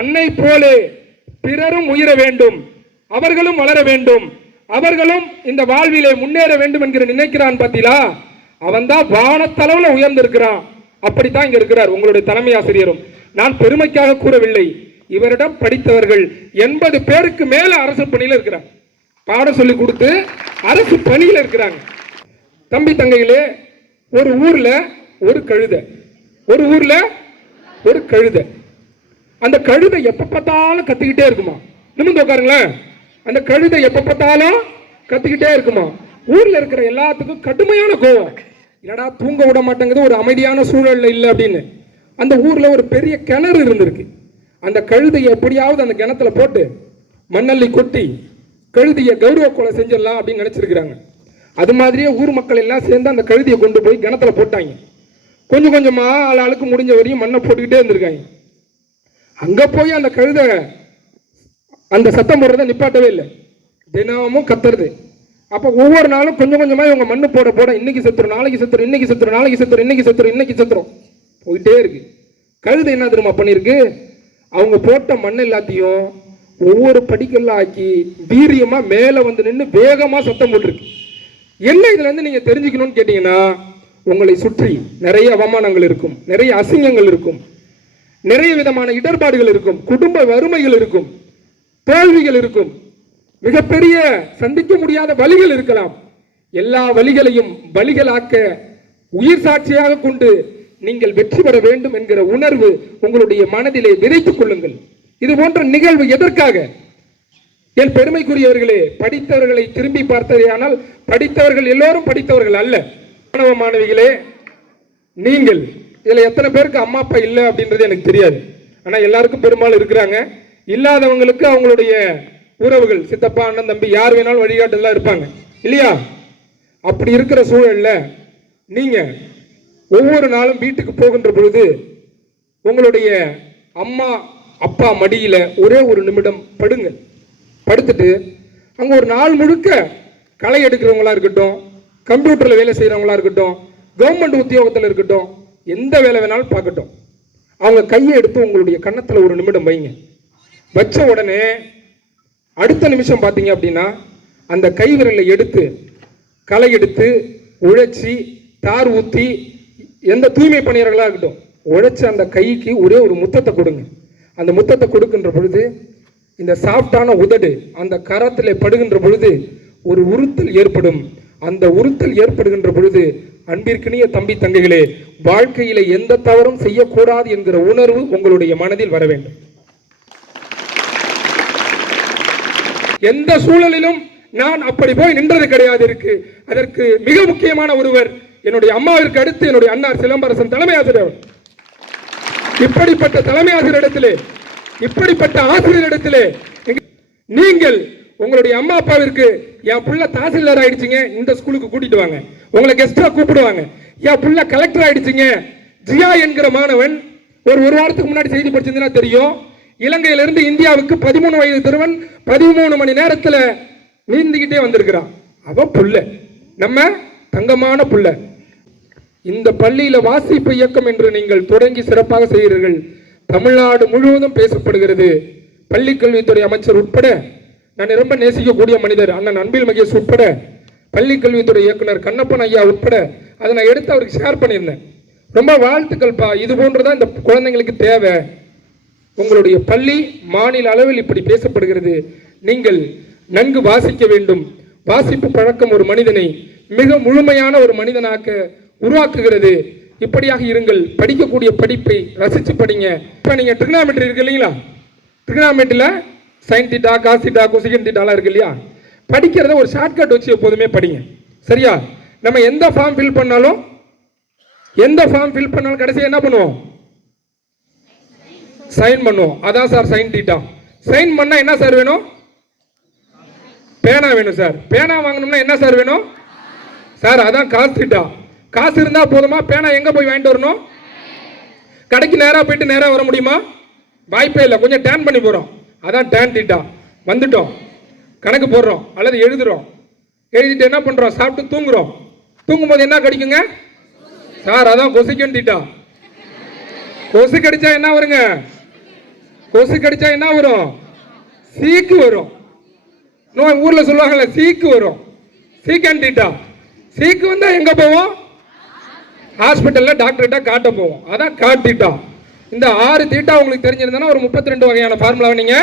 தன்னை போலே பிறரும் உயர வேண்டும், அவர்களும் வளர வேண்டும், அவர்களும் இந்த வாழ்விலே முன்னேற வேண்டும் என்கிற நினைக்கிறான் பார்த்தீங்களா, அவன் தான் வானத்தளவுல உயர்ந்திருக்கிறான். அப்படித்தான் இங்க இருக்கிறார் உங்களுடைய தலைமை ஆசிரியரும். நான் பெருமைக்காக கூறவில்லை, இவரிடம் படித்தவர்கள் 80 பேருக்கு மேல அரசு பணியில இருக்கிறார், பாடம் சொல்லி கொடுத்து அரசு பணியில இருக்கிறாங்க. தம்பி தங்கையிலே, ஒரு ஊர்ல ஒரு கழுதை, ஒரு ஊர்ல ஒரு கழுதை. அந்த கழுதை எப்ப பார்த்தாலும் கத்திக்கிட்டே இருக்குமா. நிமிர்ந்து உட்காருங்களேன். அந்த கழுதை எப்ப பார்த்தாலும் கத்திக்கிட்டே இருக்குமா. ஊர்ல இருக்கிற எல்லாத்துக்கும் கடுமையான கோவம். என்னடா தூங்க விட மாட்டேங்குது, ஒரு அமைதியான சூழல்ல இல்லை அப்படின்னு. அந்த ஊர்ல ஒரு பெரிய கிணறு இருந்திருக்கு. அந்த கழுதையை எப்படியாவது அந்த கிணத்துல போட்டு மண்ணள்ளி கொட்டி கழுதியை கௌரவ கொலை செஞ்சிடலாம் அப்படின்னு நினைச்சிருக்கிறாங்க. அது மாதிரியே ஊர் மக்கள் எல்லாம் சேர்ந்து அந்த கழுதியை கொண்டு போய் கிணத்துல போட்டாங்க. கொஞ்சம் கொஞ்சமா ஆளுக்கு முடிஞ்ச வரையும் மண்ணை போட்டுக்கிட்டே இருந்திருக்காங்க. அங்க போய் அந்த கழுதை அந்த சத்தம் போடுறத நிப்பாட்டவே இல்லை, தினமும் கத்துறது. அப்ப ஒவ்வொரு நாளும் கொஞ்சம் கொஞ்சமா இவங்க மண்ணு போட போட இன்னைக்கு செத்துரும், நாளைக்கு செத்துரும், இன்னைக்கு செத்துரும், நாளைக்கு செத்துரும், இன்னைக்கு செத்துரும், இன்னைக்கு செத்துரும், போயிட்டே இருக்கு. கழுதை என்ன தெரியுமா பண்ணிருக்கு, அவங்க போட்ட மண் எல்லாத்தையும் ஒவ்வொரு படிக்கல்ல ஆக்கி வீரியமா மேல வந்து நின்று வேகமா சத்தம் போட்டுருக்கு. என்ன இதுல இருந்து நீங்க தெரிஞ்சுக்கணும்னு கேட்டீங்கன்னா, உங்களை சுற்றி நிறைய அவமானங்கள் இருக்கும், நிறைய அசிங்கங்கள் இருக்கும், நிறைய விதமான இடர்பாடுகள் இருக்கும், குடும்ப வறுமைகள் இருக்கும், தோல்விகள் இருக்கும், மிகப்பெரிய சந்திக்க முடியாத வழிகள் இருக்கலாம். எல்லா வழிகளையும் வழிகளாக்க உயிர் சாட்சியாக கொண்டு நீங்கள் வெற்றி பெற வேண்டும் என்கிற உணர்வு உங்களுடைய மனதிலே விதைத்துக் கொள்ளுங்கள். இது போன்ற நிகழ்வு எதற்காக? என் பெருமைக்குரியவர்களே, படித்தவர்களை திரும்பி பார்த்ததையானால் படித்தவர்கள் எல்லோரும் படித்தவர்கள் அல்ல. மாணவ மாணவிகளே, நீங்கள் இதுல எத்தனை பேருக்கு அம்மா அப்பா இல்லை அப்படின்றது எனக்கு தெரியாது. ஆனா எல்லாருக்கும் பெரும்பாலும் இருக்கிறாங்க. இல்லாதவங்களுக்கு அவங்களுடைய உறவுகள், சித்தப்பா, அண்ணன், தம்பி, யார் வேணாலும் வழிகாட்டுலாம் இருப்பாங்க இல்லையா? அப்படி இருக்கிற சூழல்ல நீங்க ஒவ்வொரு நாளும் வீட்டுக்கு போகின்ற பொழுது உங்களுடைய அம்மா அப்பா மடியில ஒரே ஒரு நிமிடம் படுங்க. படுத்துட்டு அங்க ஒரு நாள் முழுக்க களை எடுக்கிறவங்களா இருக்கட்டும், கம்ப்யூட்டர்ல வேலை செய்யறவங்களா இருக்கட்டும், கவர்மெண்ட் உத்தியோகத்தில் இருக்கட்டும், எந்த வேலை வேணாலும் பார்க்கட்டும், அவங்க கையை எடுத்து உங்களுடைய கன்னத்துல ஒரு நிமிடம் வைங்க. வச்ச உடனே அடுத்த நிமிஷம் பார்த்தீங்க அப்படின்னா அந்த கை விரலை எடுத்து களை எடுத்து உழைச்சி தார் ஊற்றி எந்த தூய்மை பணியாளர்களாக இருக்கட்டும் உழைச்சி அந்த கைக்கு ஒரே ஒரு முத்தத்தை கொடுங்க. அந்த முத்தத்தை கொடுக்கின்ற பொழுது இந்த சாஃப்டான உதடு அந்த கரத்தில் படுகின்ற பொழுது ஒரு உறுத்தல் ஏற்படும். அந்த உறுத்தல் ஏற்படுகின்ற பொழுது அன்பிற்கினிய தம்பி தங்கைகளே, வாழ்க்கையில எந்த தவறும் செய்யக்கூடாது என்கிற உணர்வு உங்களுடைய மனதில் வர வேண்டும். எந்த சூழலிலும் நான் அப்படி போய் நின்றது கிடையாது. இருக்கு அதற்கு மிக முக்கியமான ஒருவர் என்னுடைய அம்மாவிற்கு அடுத்து என்னுடைய அண்ணார் சிலம்பரசன் தலைமை ஆசிரியர். இப்படிப்பட்ட தலைமை ஆசிரியரிடத்திலே, இப்படிப்பட்ட ஆசிரியரிடத்திலே நீங்கள் உங்களுடைய அம்மா அப்பாவிற்கு என் புள்ள தாசில்தார் ஆயிடுச்சுங்க, இந்த ஸ்கூலுக்கு கூட்டிட்டு வாங்க, உங்களை கெஸ்டா கூப்பிடுவாங்க. என் புள்ள கலெக்டர் ஆயிடுச்சுங்க, ஜியா என்கிற மாணவன் ஒரு வாரத்துக்கு முன்னாடி செய்தி படிச்சிருந்தா தெரியும், இலங்கையிலிருந்து இந்தியாவுக்கு 13 வயது திருவன் 13 மணி நேரத்தில் நீந்திக்கிட்டே வந்திருக்கிறான். அவ புள்ள, நம்ம தங்கமான புள்ள. இந்த பள்ளியில வாசிப்பு இயக்கம் என்று நீங்கள் தொடங்கி சிறப்பாக செய்கிறீர்கள். தமிழ்நாடு முழுவதும் பேசப்படுகிறது. பள்ளி கல்வித்துறை அமைச்சர் உட்பட, நான் ரொம்ப நேசிக்கக்கூடிய மனிதர் அண்ணன் அன்பில் மகேஷ் உட்பட, பள்ளி கல்வித்துறை இயக்குனர் கண்ணப்பன் ஐயா உட்பட அதை நான் எடுத்து அவருக்கு ஷேர் பண்ணியிருந்தேன். ரொம்ப வாழ்த்துக்கள்ப்பா, இது போன்றுதான் இந்த குழந்தைங்களுக்கு தேவை. உங்களுடைய பள்ளி மாநில அளவில் இப்படி பேசப்படுகிறது. நீங்கள் நன்கு வாசிக்க வேண்டும். வாசிப்பு பழக்கம் ஒரு மனிதனை மிக முழுமையான ஒரு மனிதனாக உருவாக்குகிறது. இப்படியாக இருங்கள். படிக்கக்கூடிய படிப்பை ரசித்து படிங்க. இப்போ நீங்கள் ட்ரிகனாமெட்ரி இருக்கு இல்லைங்களா, ட்ரிகனாமெட்ரியில் சைன் தீட்டா, காஸ் தீட்டா, கொசிகன் தீட்டாலாம் இருக்கு இல்லையா, படிக்கிறத ஒரு ஷார்ட்கட் வச்சு எப்போதுமே படிங்க. சரியா? நம்ம எந்த ஃபார்ம் ஃபில் பண்ணாலும் கடைசியாக என்ன பண்ணுவோம்? சைன் பண்ணுவோம். அதான் சார் சைன் தீட்டா. சைன் பண்ணா என்ன சார் வேணும்? பேனா வேணும் சார். பேனா வாங்கணும்னா என்ன சார் வேணும் சார்? அதான் காசு தீட்டா. காசு இருந்தா போதுமா? பேனா எங்க போய் வாங்கிட்டு வரணும்? கடைக்கு நேரா போயிட்டு நேரா வர முடியுமா? வாய்ப்பே இல்லை. கொஞ்சம் டேன் பண்ணி போறோம். அதான் டேன் தீட்டா. வந்துட்டோம், கணக்கு போடுறோம் அல்லது எழுதுறோம். எழுதிட்டு என்ன பண்றோம்? சாப்பிட்டு தூங்குறோம். தூங்கும்போது என்ன கிடைக்குங்க சார்? அதான் கொசிக்கன் தீட்டா. கொசு கடிச்சா என்ன வருங்க? கொசு கடிச்சா என்ன வரும்? சீக்கு வரும். ஊர்ல சொல்லுவாங்கல்ல, சீக்கு வரும். சீக்கன் தீட்டா. சீக்கு வந்தா எங்க போவோம்? ஹாஸ்பிட்டல்ல டாக்டர்கிட்ட காட்ட போவோம். அதான் காட் தீட்டா. இந்த 6 தீட்டா உங்களுக்கு தெரிஞ்சிருந்தா ஒரு 32 வகையான ஃபார்முலாவை நீங்க